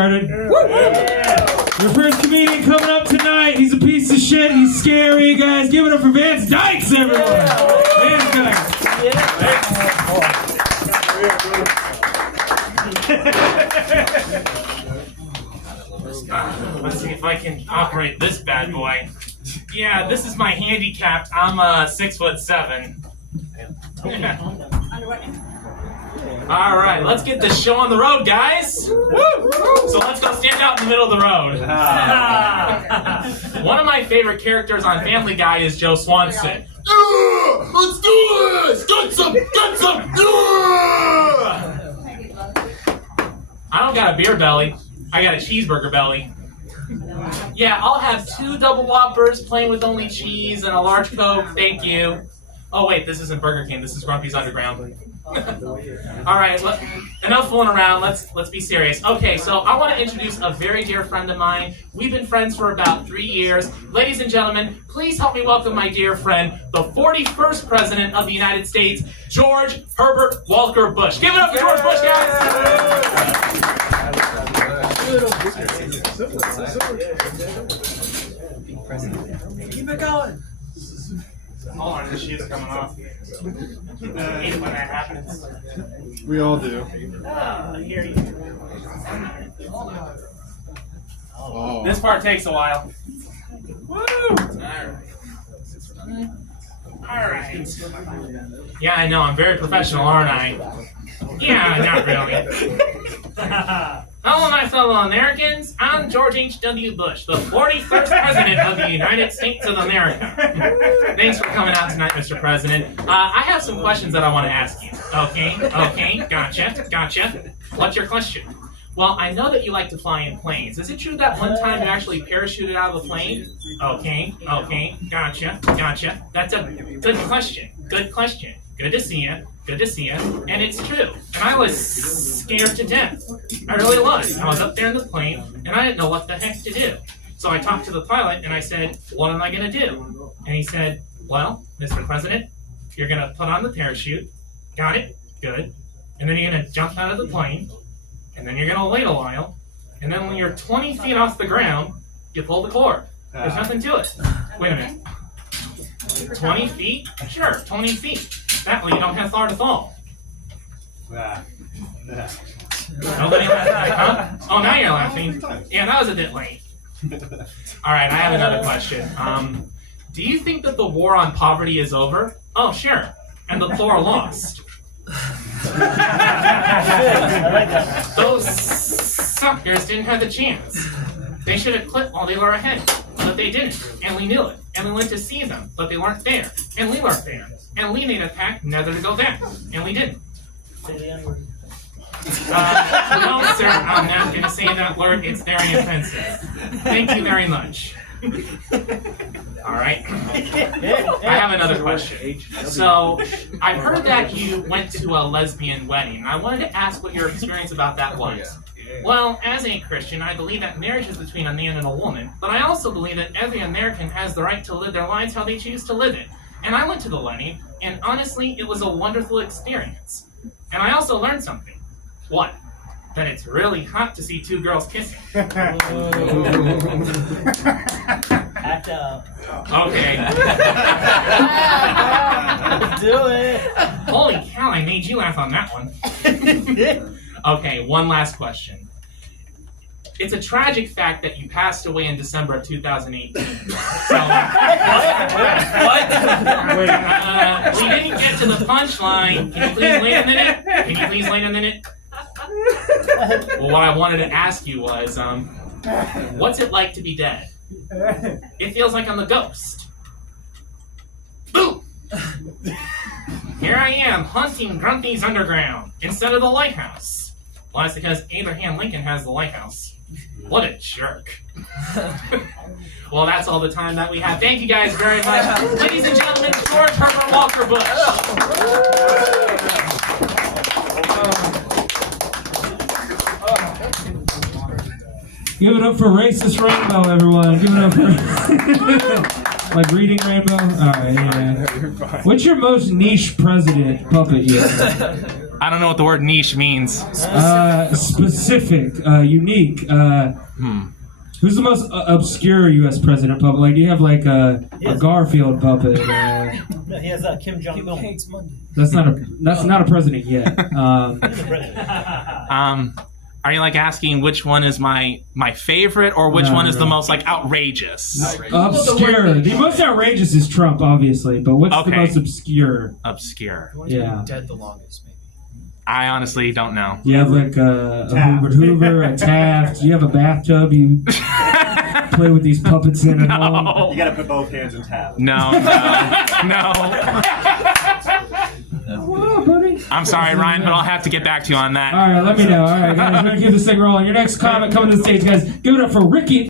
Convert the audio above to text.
Started. Your first comedian coming up tonight. He's a piece of shit. He's scary, guys. Give it up for Vance Dykes, everyone. Vance Dykes. Let's see if I can operate this bad boy. Yeah, this is my handicapped. I'm 6'7". All right, let's get this show on the road, guys. Woo! So let's go stand out in the middle of the road. One of my favorite characters on Family Guy is Joe Swanson. Let's do this! Get some! I don't got a beer belly. I got a cheeseburger belly. Yeah, I'll have 2 double whoppers, plain with only cheese, and a large Coke. Thank you. Oh wait, this isn't Burger King. This is Grumpy's Underground. All right, enough fooling around. Let's be serious. Okay, so I want to introduce a very dear friend of mine. We've been friends for about 3 years. Ladies and gentlemen, please help me welcome my dear friend, the 41st President of the United States, George Herbert Walker Bush. Give it up for George Bush, guys! Keep it going. Hold on, this shoe's coming off. I hate when that happens. We all do. Here you Oh. This part takes a while. Woo! Alright. Yeah, I know, I'm very professional, aren't I? Yeah, not really. Hello, my fellow Americans. I'm George H.W. Bush, the 41st President of the United States of America. Thanks for coming out tonight, Mr. President. I have some questions that I want to ask you. Okay, gotcha. What's your question? Well, I know that you like to fly in planes. Is it true that one time you actually parachuted out of the plane? Okay, gotcha. That's a good question. Good to see you. And it's true. And I was scared to death. I really was. I was up there in the plane, and I didn't know what the heck to do. So I talked to the pilot, and I said, what am I going to do? And he said, well, Mr. President, you're going to put on the parachute. Got it? Good. And then you're going to jump out of the plane, and then you're going to wait a while, and then when you're 20 feet off the ground, you pull the cord. There's nothing to it. Wait a minute. 20 feet? Sure, 20 feet. That way you don't have far to fall. Nobody laughed, huh? Oh, now you're laughing. Yeah, that was a bit late. All right, I have another question. Do you think that the war on poverty is over? Oh, sure. And the poor are lost. Those suckers didn't have the chance. They should have quit while they were ahead, but they didn't, and we knew it. And we went to see them, but they weren't there, and we weren't there. And we made a pact never to go back, and we didn't. No, sir, I'm not going to say that word. It's very offensive. Thank you very much. All right. I have another question. So, I've heard that you went to a lesbian wedding. I wanted to ask what your experience about that was. Well, as a Christian, I believe that marriage is between a man and a woman, but I also believe that every American has the right to live their lives how they choose to live it. And I went to the wedding, and honestly, it was a wonderful experience. And I also learned something. What? That it's really hot to see 2 girls kissing. Act up. Okay. Do it. Holy cow, I made you laugh on that one. Okay, one last question. It's a tragic fact that you passed away in December of 2018. So, What? we didn't get to the punchline. Can you please wait a minute? Well, what I wanted to ask you was, what's it like to be dead? It feels like I'm the ghost. Boom! Here I am, hunting Grumpy's Underground instead of the lighthouse. Well, that's because Abraham Lincoln has the lighthouse. What a jerk. Well, that's all the time that we have. Thank you guys very much. Ladies and gentlemen, George Herbert Walker Bush. Give it up for Racist Rainbow, everyone. Give it up for like reading Rainbow. All right, yeah. What's your most niche president puppet yet? I don't know what the word niche means. Specific, unique. Who's the most obscure U.S. president puppet? Like, do you have like a Garfield puppet? No, he has Kim Jong-un. That's not a president yet. Are you like asking which one is my favorite, or which one is the most like outrageous? Obscure. The most outrageous is Trump, obviously. But what's the most obscure? Obscure. Yeah. Dead the longest, maybe. I honestly don't know. You have like a Hubert Hoover, a Taft. You have a bathtub. You play with these puppets in at home. You gotta put both hands in tap. No. What up, buddy? I'm sorry, Ryan, but I'll have to get back to you on that. All right, let me know. All right, guys, we're gonna keep this thing rolling. Your next comment coming to the stage, guys. Give it up for Ricky.